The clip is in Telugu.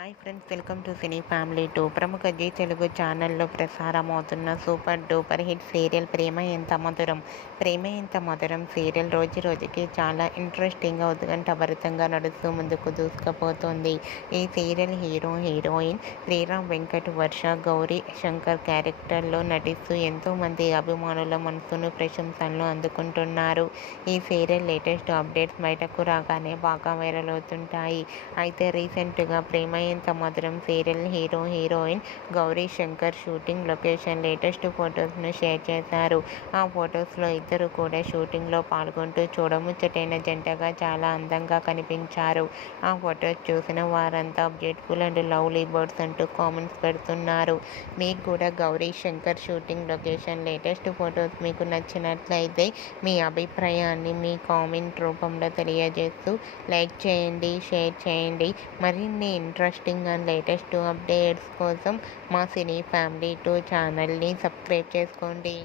Hi friends, welcome to cine family two. ప్రముఖ జీ తెలుగు ఛానల్లో ప్రసారమవుతున్న సూపర్ డూపర్ హిట్ సీరియల్ ప్రేమ ఎంత మధురం. ప్రేమ ఎంత మధురం సీరియల్ రోజు రోజుకి చాలా ఇంట్రెస్టింగ్గా ఉత్కంఠభరితంగా నడుస్తూ ముందుకు దూసుకుపోతుంది. ఈ serial hero heroine Sriram Venkat, Varsha, Gauri Shankar క్యారెక్టర్లో నటిస్తూ ఎంతోమంది అభిమానుల మనసును ప్రశంసలను అందుకుంటున్నారు. ఈ సీరియల్ లేటెస్ట్ అప్డేట్స్ బయటకు రాగానే బాగా వైరల్ అవుతుంటాయి. అయితే రీసెంట్గా Prema Entha Madhuram serial hero heroine Gauri Shankar shooting location latest ఫొటోస్ను షేర్ చేశారు. ఆ ఫొటోస్లో ఇద్దరు కూడా షూటింగ్లో పాల్గొంటూ చూడముచ్చటైన జంటగా చాలా అందంగా కనిపించారు. ఆ ఫొటోస్ చూసిన వారంతా బ్యూటిఫుల్ అండ్ లవ్లీ బర్డ్స్ అంటూ కామెంట్స్ పెడుతున్నారు. మీకు కూడా Gauri Shankar shooting location latest photos మీకు నచ్చినట్లయితే మీ అభిప్రాయాన్ని మీ కామెంట్ రూపంలో తెలియజేస్తూ లైక్ చేయండి, షేర్ చేయండి. మరిన్ని ఇంట్రెస్టింగ్ అండ్ లేటెస్ట్ అప్డేట్స్ కోసం మా సినీ ఫ్యామిలీ టూ ఛానల్ని సబ్స్క్రైబ్ చేసుకోండి.